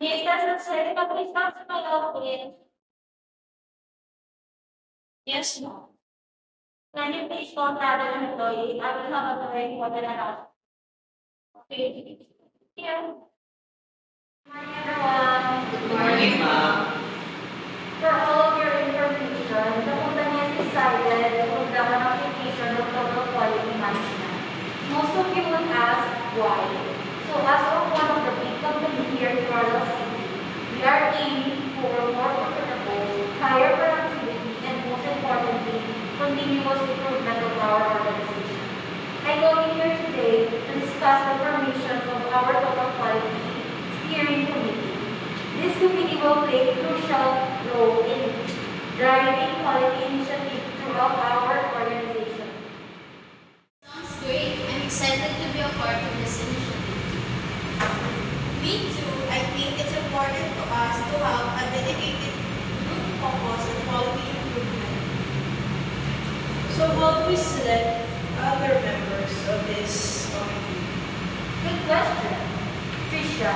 Yes, that's it. But responsible of it. Yes, no. Can you please contact an employee? I will have a very important announcement. Okay. Yeah. Hi, everyone. Good morning, ma'am. For all of your information, the company has decided to conduct an application of total quality management. Most of you would ask why. So as of one of the big companies here in Carlos City, we are aiming for more profitable, higher productivity, and most importantly, continuous improvement of our organization. I go in here today to discuss the formation of our total quality steering committee. This committee will play a crucial role in driving quality initiatives throughout our organization. Sounds great. I'm excited to be a part of this initiative. Me too. I think it's important to us to have a dedicated group focus on quality improvement. So how do we select other members of this committee? Good question, Trisha.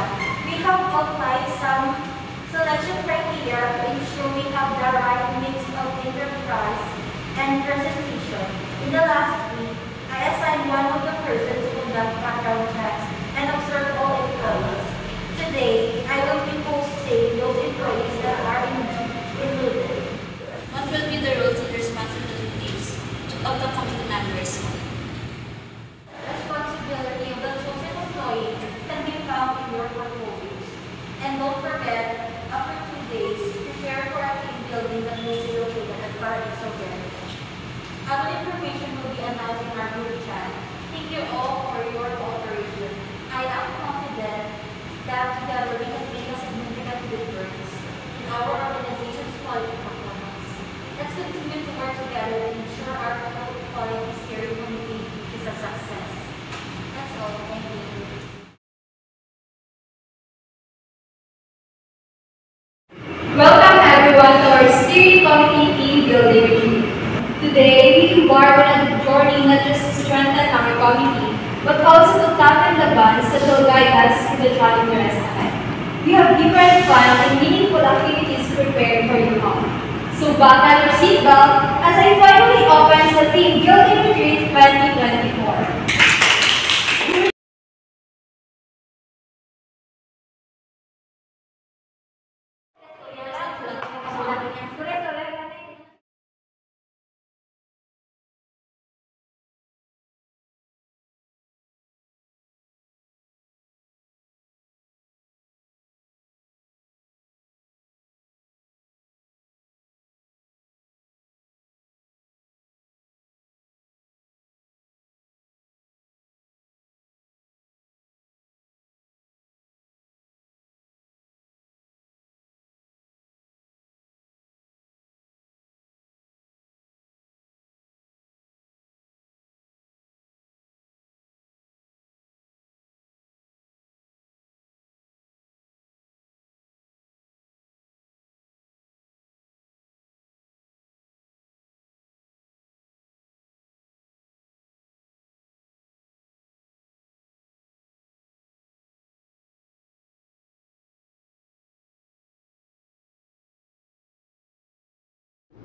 We have applied some selection criteria to ensure we have the right mix of enterprise and presentation. In the last week, I assigned one of the persons to conduct background checks and observe all employees. Today, I will be posting those employees that are included. What will be the roles and responsibilities of the committee members? Responsibility of the chosen employee can be found in your portfolios. And don't forget, after 2 days, prepare for a team building that will be located at Paradise again. Other information will be announced in our group chat. Thank you all for your cooperation. I am confident that together we can make a significant difference in our organization's quality performance. Let's continue to work together to ensure our quality steering committee is a success. That's all. Thank you. Welcome everyone to our steering committee team building retreat. Today, we embark on a journey not just to strengthen our committee, but also to toughen the bonds that will guide us in the challenging years ahead. We have different fun and meaningful activities prepared for you all. So buckle your seatbelt as I finally open the team building retreat 2024.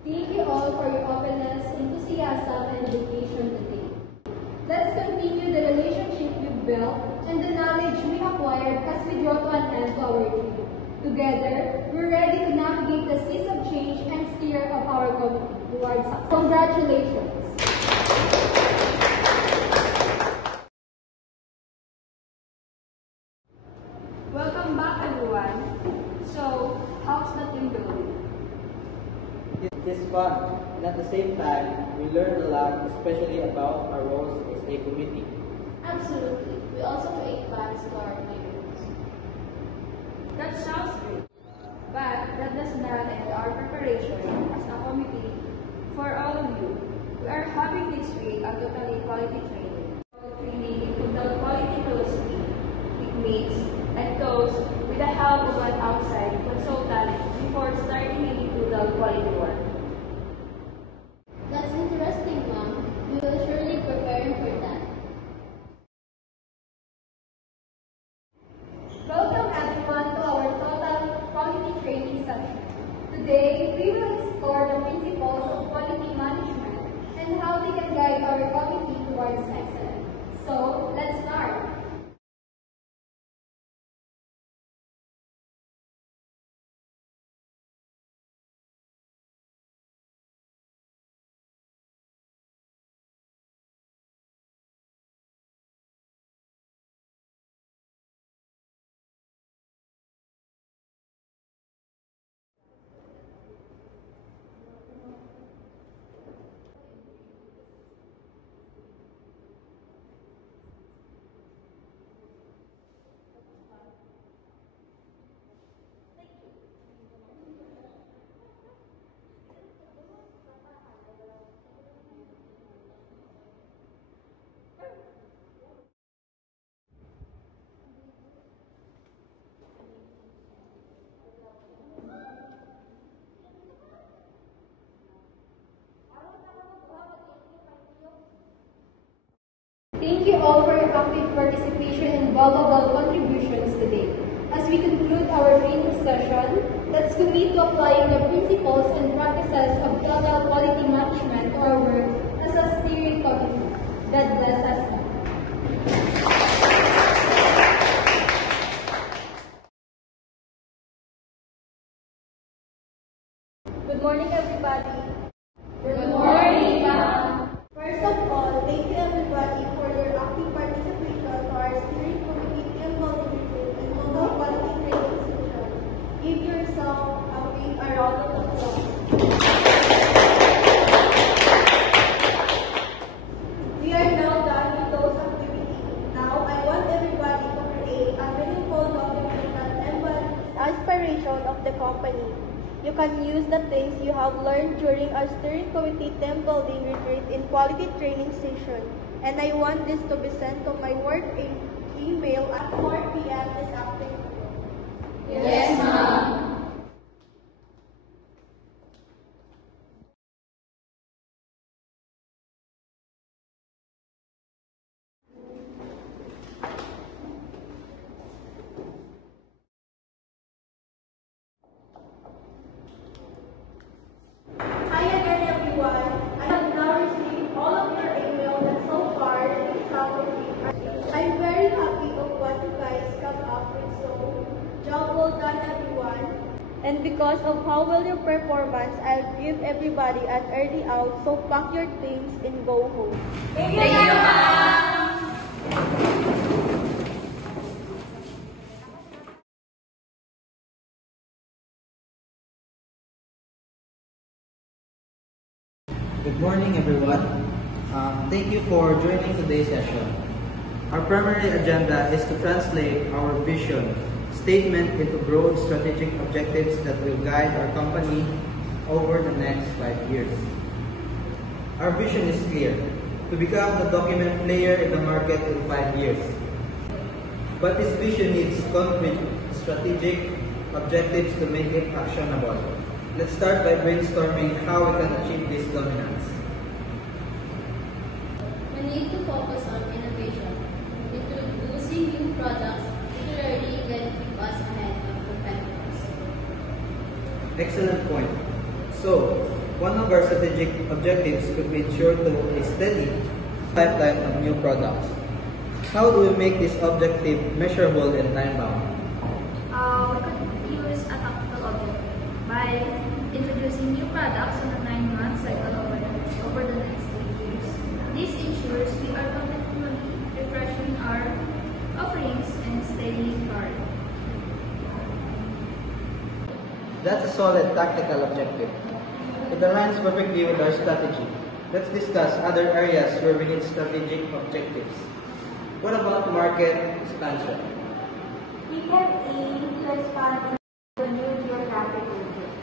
Thank you all for your openness, enthusiasm, and dedication today. Let's continue the relationship we've built and the knowledge we acquired as we draw to an end to our retreat. Together, we're ready to navigate the seas of change and steer of our community towards success. Congratulations! Welcome back, everyone. So, how's the team doing? It is fun, and at the same time, we learn a lot, especially about our roles as a committee. Absolutely. We also create bonds to our neighbors. That sounds great. But that does not end our preparation as a committee. For all of you, we are having this week a totally quality training. Training includes the quality philosophy, techniques, and those with the help of an outside consultant before starting into the quality work. That's interesting, Mom. We will surely prepare for that. Welcome everyone to our talk Thank you all for your active participation and valuable contributions today. As we conclude our training session, let's commit to applying the principles and practices of total quality management to our work as a steering committee. God bless us all. Good morning, everybody. Good morning, ma'am. First of all, thank you everybody for your active participation to our steering committee team building retreat and total quality training session. Give yourself a big round of applause. We are now done with those activities. Now, I want everybody to create a meaningful document that embodies the aspiration of the company. You can use the things you have learned during our steering committee team building retreat in quality training session. And I want this to be sent to my work email at 4 p.m. this afternoon. Yes, ma'am. Hi again, everyone. I have now received all of your emails and so far this Saturday. I'm very happy of what you guys come up with. So, job well done, everyone. And because of how well your performance, I'll give everybody an early out. So pack your things and go home. Thank you, ma'am. Good morning, everyone. Thank you for joining today's session. Our primary agenda is to translate our vision statement into broad strategic objectives that will guide our company over the next 5 years. Our vision is clear: to become the document player in the market in 5 years. But this vision needs concrete strategic objectives to make it actionable. Let's start by brainstorming how we can achieve this dominance. We need to focus on innovation. Introducing new products particularly can keep us ahead of competitors. Excellent point. So, one of our strategic objectives could be ensure to a steady pipeline of new products. How do we make this objective measurable and time-bound? We could use a tactical objective by introducing new products on a 9-month cycle over the next 8 years. This ensures we are continually refreshing our offerings and staying current. That's a solid tactical objective. It aligns perfectly with our strategy. Let's discuss other areas where we need strategic objectives. What about market expansion? We can aim to expand into new geographic regions.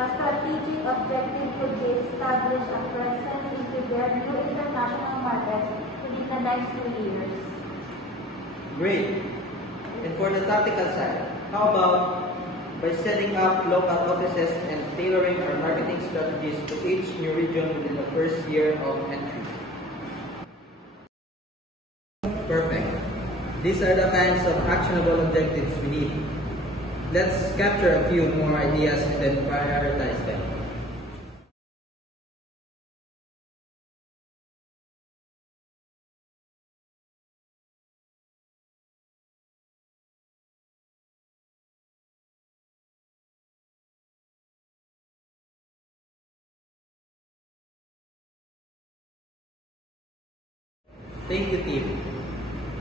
A strategic objective could be establish a presence into their new international markets within the next 2 years. Great. And for the tactical side, how about by setting up local offices and tailoring our marketing strategies to each new region within the first year of entry? Perfect. These are the kinds of actionable objectives we need. Let's capture a few more ideas and then prioritize them. Thank you, team.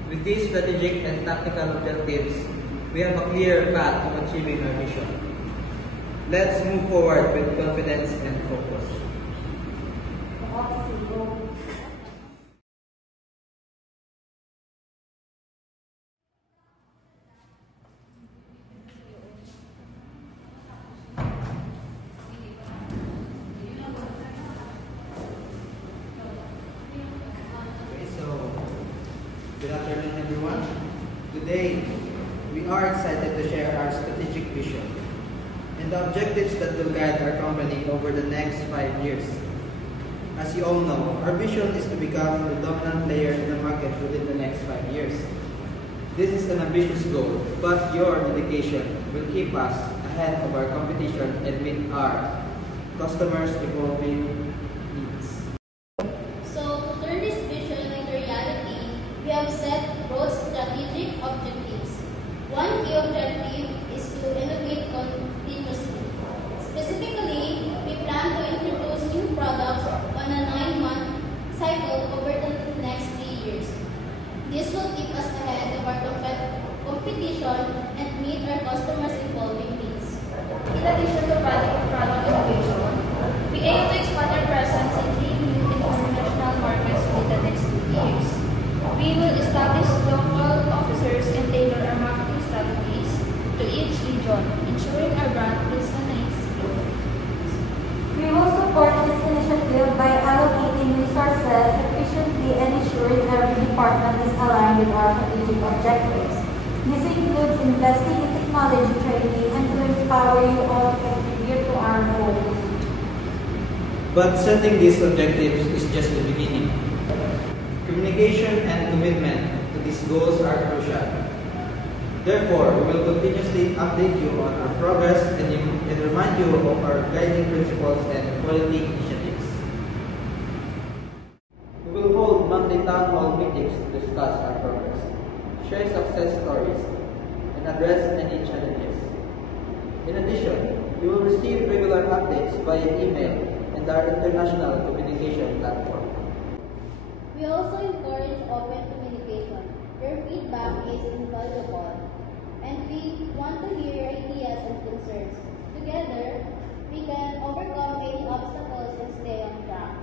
With these strategic and tactical objectives, we have a clear path to achieving our mission. Let's move forward with confidence and focus. Good afternoon, everyone. Today, we are excited to share our strategic vision and the objectives that will guide our company over the next 5 years. As you all know, our vision is to become the dominant player in the market within the next 5 years. This is an ambitious goal, but your dedication will keep us ahead of our competition and meet our customers' evolving needs. So, to turn this vision into reality, we have set broad strategic objectives. One key objective is to innovate continuously. Specifically, we plan to introduce new products on a 9-month cycle over the next 3 years. This will keep us ahead of our competition and meet our customers' evolving needs. In addition to product innovation, we aim to expand our presence in 3 new international markets within the next 2 years. We will establish local officers and tailor our marketing strategies to each region, ensuring our brand resonates globally. We will support this initiative by allocating resources efficiently and ensuring every department is aligned with our strategic objectives. This includes investing in technology training and to empower you all to contribute to our goals. But setting these objectives is just the beginning. Communication and commitment to these goals are crucial. Therefore, we will continuously update you on our progress and remind you of our guiding principles and quality initiatives. We will hold monthly town hall meetings to discuss our progress, share success stories, and address any challenges. In addition, you will receive regular updates via email and our international communication platform. We also encourage open communication. Your feedback is invaluable, and we want to hear your ideas and concerns. Together, we can overcome any obstacles and stay on track.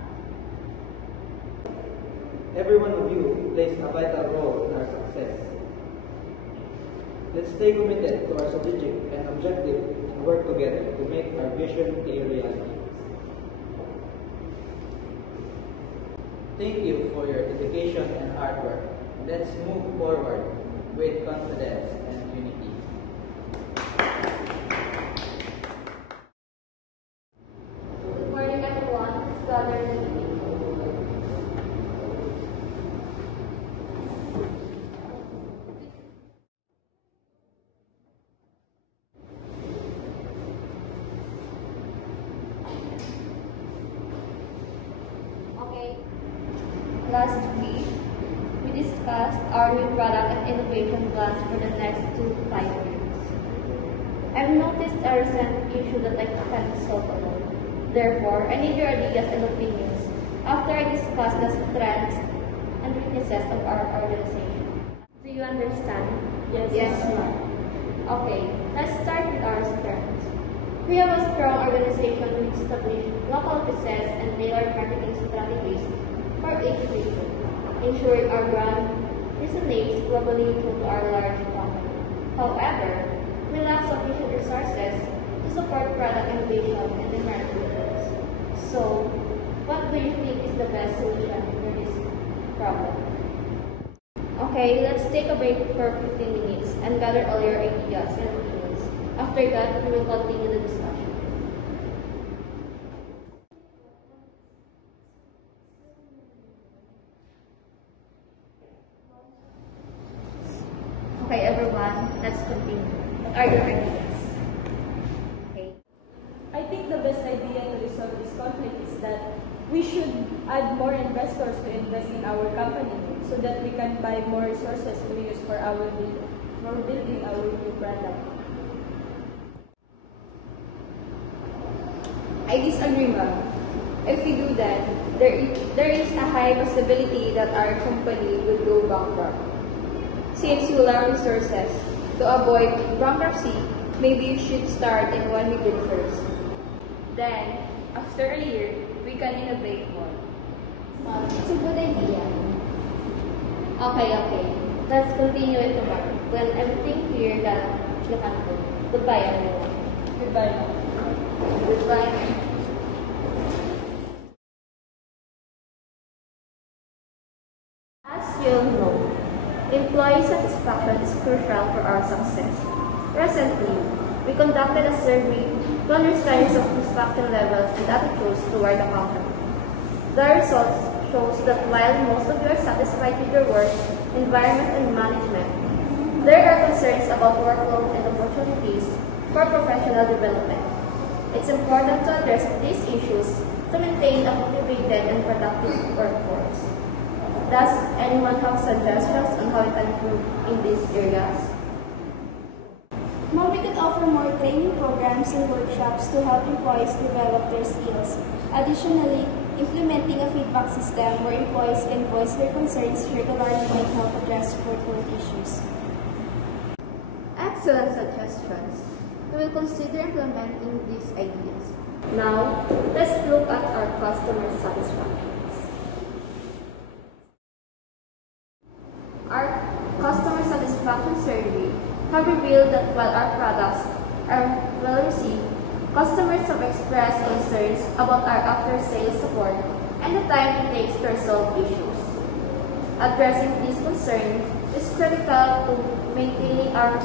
Every one of you plays a vital role in our success. Let's stay committed to our strategic and objective and work together to make our vision a reality. Thank you for your dedication and hard work. Let's move forward with confidence and unity. Good morning, everyone. Let's gather the meeting. Okay. Last week, we discussed our new product and innovation plans for the next 2 to 5 years. I've noticed a recent issue that I can't solve alone. Therefore, I need your ideas and opinions after I discuss the strengths and weaknesses of our organization. Do you understand? Yes, ma'am. Okay, let's start with our strengths. We have a strong organization with established local offices and tailored marketing strategies for each region, ensuring our brand resonates globally through our large company. However, we lack sufficient resources to support product innovation and demand goals. So, what do you think is the best solution for this problem? Okay, let's take a break for 15 minutes and gather all your ideas and opinions. After that, we will continue the discussion. Okay, everyone, let's continue. What are your ideas? Okay. I think the best idea to resolve this conflict is that we should add more investors to invest in our company so that we can buy more resources to use for building our new product. I disagree, ma'am. If we do that, there is a high possibility that our company will go bankrupt. Since you lack resources, to avoid bankruptcy, maybe you should start in one region first. Then, after a year, we can innovate more. It's a good idea. Okay. Let's continue it tomorrow. When everything clear, that you can go. Goodbye, everyone. Goodbye. Goodbye. As you all know, employee satisfaction is crucial for our success. Recently, we conducted a survey to understand satisfaction levels and attitudes toward the company. The results shows that while most of you are satisfied with your work, environment, and management, there are concerns about workload and opportunities for professional development. It's important to address these issues to maintain a motivated and productive workforce. Does anyone have suggestions on how we can improve in these areas? Ma'am, we could offer more training programs and workshops to help employees develop their skills. Additionally, implementing a feedback system where employees can voice their concerns regularly might help address workload issues. Excellent suggestions. We will consider implementing these ideas. Now, let's look at our customer satisfactions. Our customer satisfaction survey have revealed that while our products are well received, customers have expressed concerns about our after-sales support and the time it takes to resolve issues. Addressing these concerns is critical to maintaining our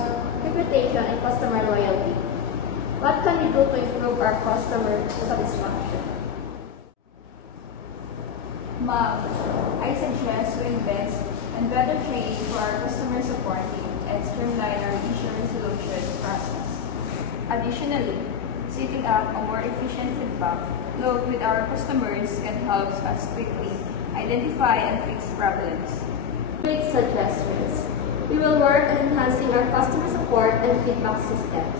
reputation and customer loyalty. What can we do to improve our customer satisfaction? Ma'am, I suggest to invest in better training for our customer support team and streamline our issue resolution process. Additionally, setting up a more efficient feedback loop with our customers can help us quickly identify and fix problems. Great suggestions. We will work on enhancing our customer support and feedback systems.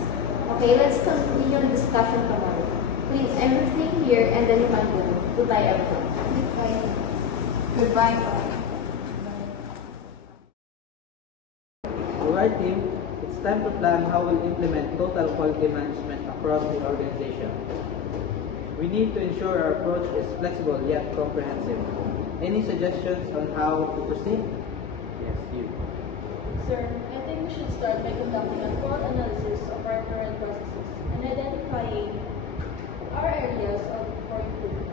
Okay, let's continue the discussion tomorrow. Please everything here and then you can go. Goodbye everyone. Goodbye. Alright team, it's time to plan how we'll implement total quality management across the organization. We need to ensure our approach is flexible yet comprehensive. Any suggestions on how to proceed? Yes, you. Sir, I think we should start by conducting a full analysis of our current processes and identifying our areas for improvement.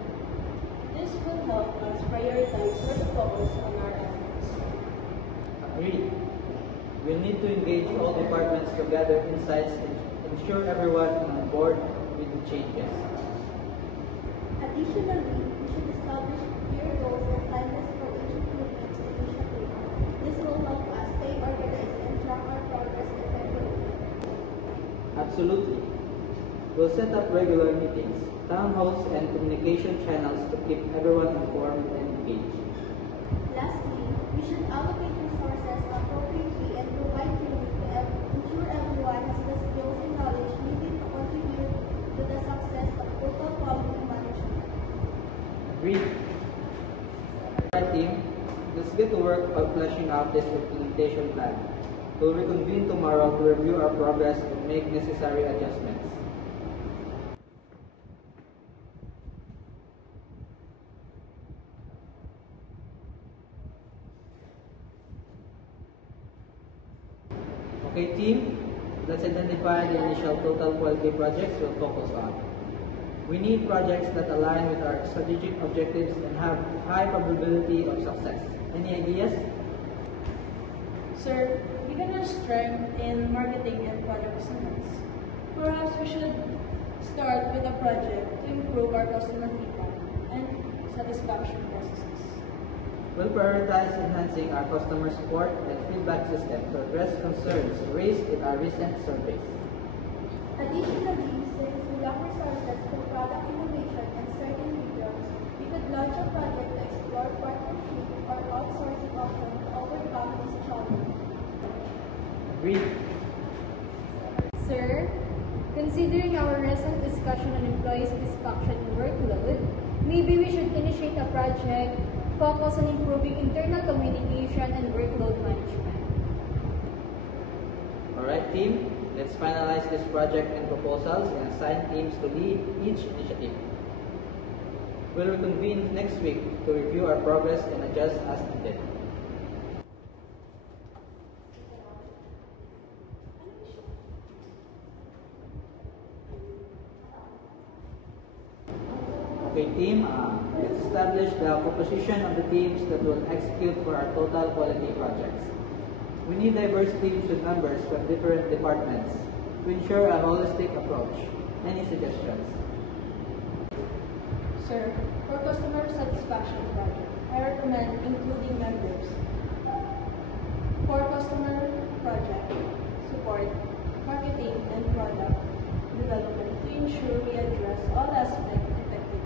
This will help us prioritize where to focus on our efforts. Agreed. We'll need to engage all departments to gather insights and ensure everyone is on board with the changes. Additionally, we should establish clear goals and timelines for each improvement initiative. This will help us stay organized and track our progress effectively. Absolutely. We'll set up regular meetings, town halls, and communication channels to keep everyone informed and engaged. Lastly, we should allocate resources appropriately and provide training to ensure everyone has the skills and knowledge needed to contribute to the success of total quality management. Agreed. Alright team, let's get to work on fleshing out this implementation plan. We'll reconvene tomorrow to review our progress and make necessary adjustments. Okay team, let's identify the initial total quality projects we'll focus on. We need projects that align with our strategic objectives and have high probability of success. Any ideas? Sir, given our strength in marketing and product science, perhaps we should start with a project to improve our customer feedback and satisfaction processes. We'll prioritize enhancing our customer support and feedback system to address concerns raised in our recent surveys. Additionally, since we lack resources for product innovation and certain regions, we could launch a project to explore partnership or outsourcing options to overcome this challenge. Agreed. Sir, considering our recent discussion on employee satisfaction and workload, maybe we should initiate a project focused on improving internal communication and workload management. Alright team, let's finalize this project and proposals and assign teams to lead each initiative. We'll reconvene next week to review our progress and adjust as needed. Okay team, let's establish the composition of the teams that will execute for our total quality projects. We need diverse teams with members from different departments to ensure a holistic approach. Any suggestions? Sir, for customer satisfaction project, I recommend including members for customer project support, marketing, and product development to ensure we address all aspects effectively.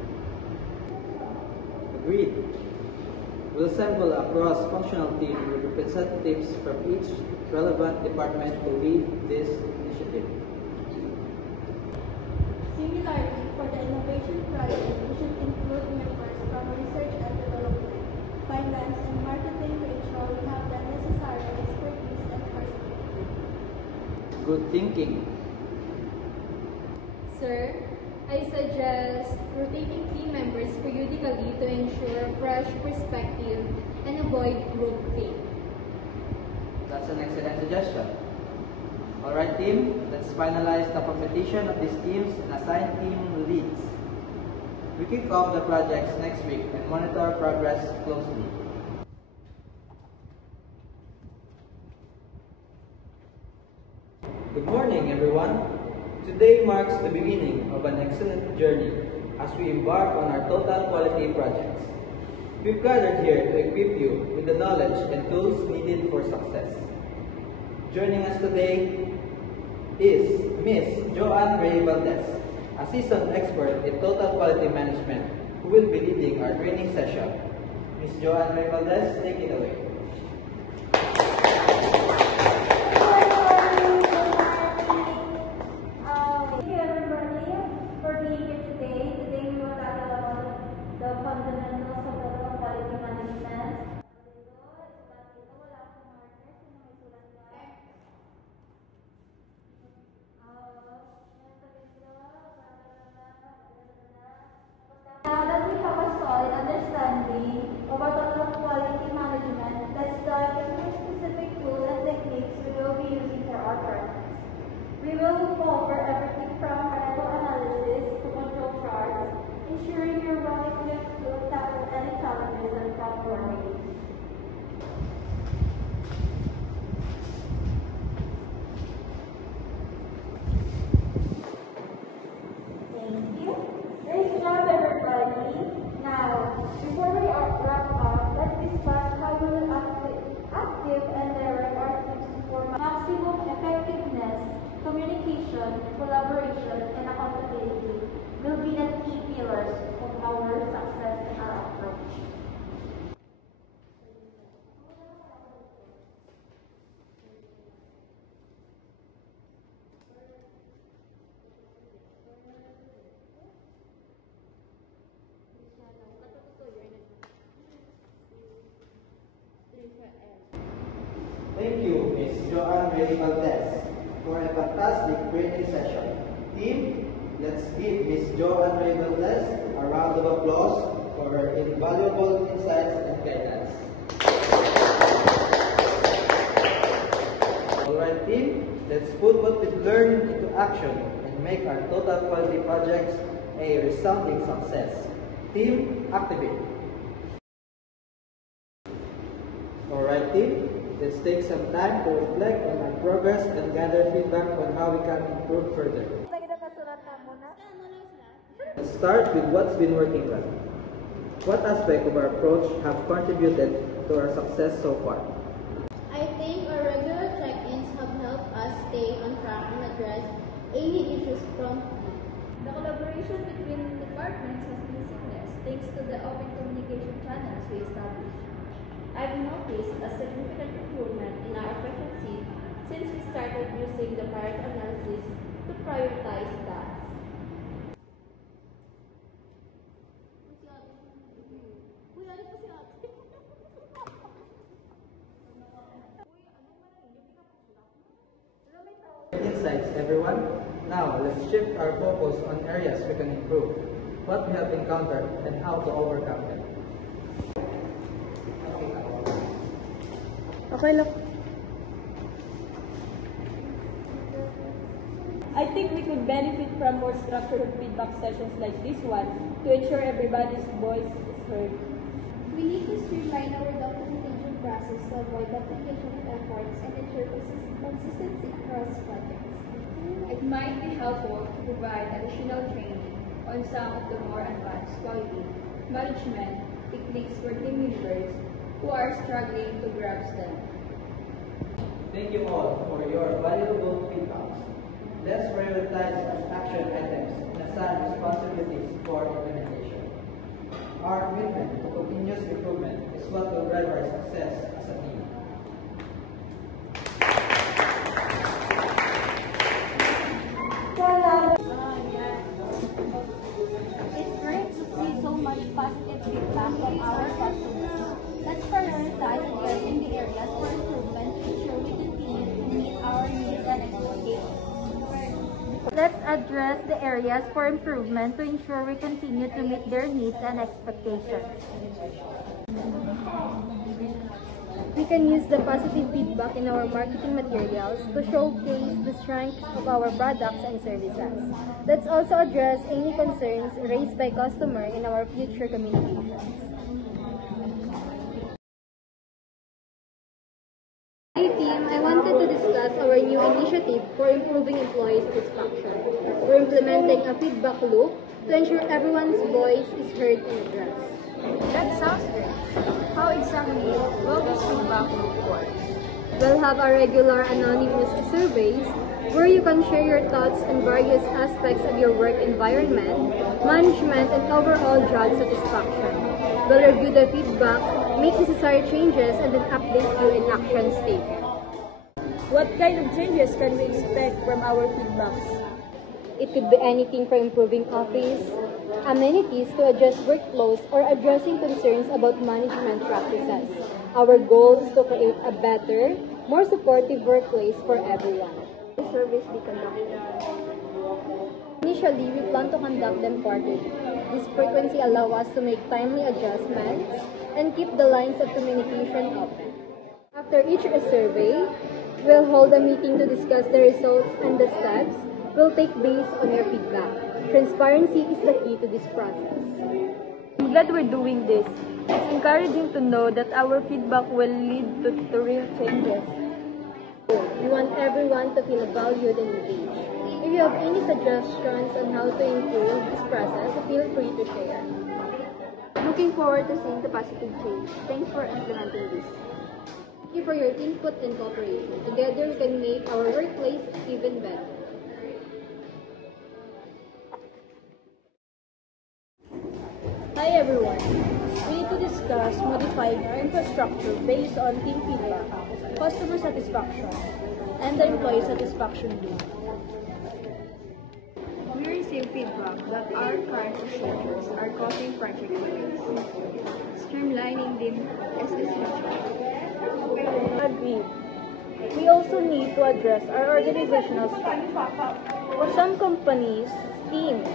Agreed. We'll assemble a cross-functional team with representatives from each relevant department to lead this initiative. Similarly, for the innovation project, we should include members from research and development, finance, and marketing to ensure we have the necessary expertise and perspective. Good thinking. Sir, I suggest rotating team members periodically to ensure fresh perspective and avoid groupthink. That's an excellent suggestion. Alright team, let's finalize the competition of these teams and assign team leads. We kick off the projects next week and monitor progress closely. Good morning everyone. Today marks the beginning of an excellent journey as we embark on our total quality projects. We've gathered here to equip you with the knowledge and tools needed for success. Joining us today is Ms. Joanne Ray Valdez, a seasoned expert in total quality management who will be leading our training session. Ms. Joanne Ray Valdez, take it away. Thank you everybody for being here today. Today we will talk about the fundamentals of total quality management. Now that we have a solid understanding of our total quality management, let's dive into specific tools and techniques we will be using for our projects. We will cover everything from financial analysis to control charts, ensuring you're well equipped to tackle any challenges and problems. Thank you. Great job, everybody. Now, before we wrap up, let's discuss how we will active and direct our teams for maximum effectiveness. Communication, collaboration, and accountability will be the key pillars of our success and our approach. Thank you, Ms. Joanne Ray Valdez, for a fantastic training session. Team, let's give Ms. Joanne Ray Valdez a round of applause for her invaluable insights and guidance. Alright team, let's put what we've learned into action and make our total quality projects a resounding success. Team, activate. Alright team, let's take some time to reflect on our progress and gather feedback on how we can improve further. Let's start with what's been working well. What aspect of our approach have contributed to our success so far? I think our regular check-ins have helped us stay on track and address any issues promptly. The collaboration between departments has been seamless thanks to the open communication channels we established. I've noticed a significant improvement in our efficiency since we started using the Pareto analysis to prioritize tasks. Insights, everyone. Now, let's shift our focus on areas we can improve, what we have encountered, and how to overcome them. Okay lang. I think we could benefit from more structured feedback sessions like this one to ensure everybody's voice is heard. We need to streamline our documentation process to avoid duplication of efforts and ensure consistency across projects. It might be helpful to provide additional training on some of the more advanced quality management techniques for team members who are struggling to grasp them. Thank you all for your valuable feedbacks. Let's prioritize action items and assign responsibilities for implementation. Our commitment to continuous improvement is what will drive our success as a team. It's great to see so much positive feedback from our customers. Let's prioritize addressing the areas for improvement to ensure we continue to meet our needs and expectations. Let's address the areas for improvement to ensure we continue to meet their needs and expectations. We can use the positive feedback in our marketing materials to showcase the strength of our products and services. Let's also address any concerns raised by customers in our future communications. Hi team, I wanted to discuss our new initiative for improving employee satisfaction. We're implementing a feedback loop to ensure everyone's voice is heard and addressed. That sounds great. How exactly will this feedback loop work? We'll have a regular anonymous surveys where you can share your thoughts on various aspects of your work environment, management, and overall job satisfaction. We'll review the feedback, make necessary changes, and then update you in action statement. What kind of changes can we expect from our feedbacks? It could be anything from improving office amenities to adjust workflows or addressing concerns about management practices. Our goal is to create a better, more supportive workplace for everyone. The surveys be conducted. Initially, we plan to conduct them quarterly. This frequency allows us to make timely adjustments and keep the lines of communication open. After each survey, we'll hold a meeting to discuss the results and the steps we'll take based on your feedback. Transparency is the key to this process. I'm glad we're doing this. It's encouraging to know that our feedback will lead to real changes. We want everyone to feel valued and engaged. If you have any suggestions on how to improve this process, feel free to share. Looking forward to seeing the positive change. Thanks for implementing this. Thank you for your input and cooperation. Together we can make our workplace even better. Hi everyone. We need to discuss modifying our infrastructure based on team feedback, customer satisfaction, and the employee satisfaction loop. We receive feedback that our current procedures are causing project delays. Streamlining them is essential. Agreed. We also need to address our organizational structure. For some companies, teams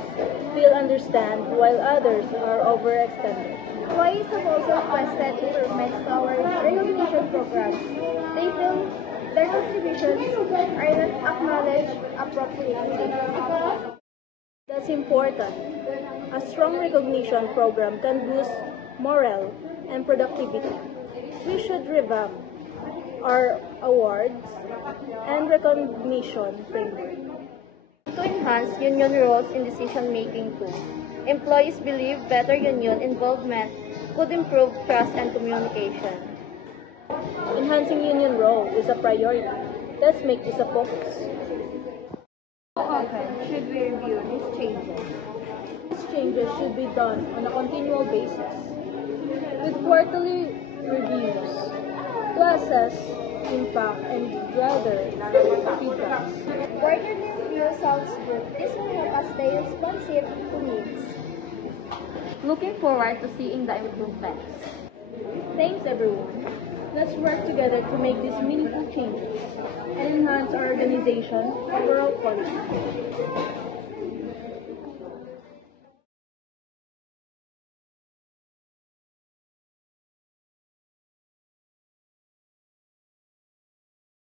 feel understand while others are overextended. Employees have also requested improvements to our recognition program. They feel their contributions are not acknowledged appropriately. That's important. A strong recognition program can boost morale and productivity. We should revamp our awards and recognition framework. To enhance union roles in decision-making too. Employees believe better union involvement could improve trust and communication. Enhancing union role is a priority. Let's make this a focus. How often should we review these changes? These changes should be done on a continual basis, with quarterly reviews to assess impact and gather feedback. Quarterly review sounds good. This will help us stay responsive to needs. Looking forward to seeing the improvements. Thanks everyone. Let's work together to make these meaningful changes and enhance our organization's overall quality.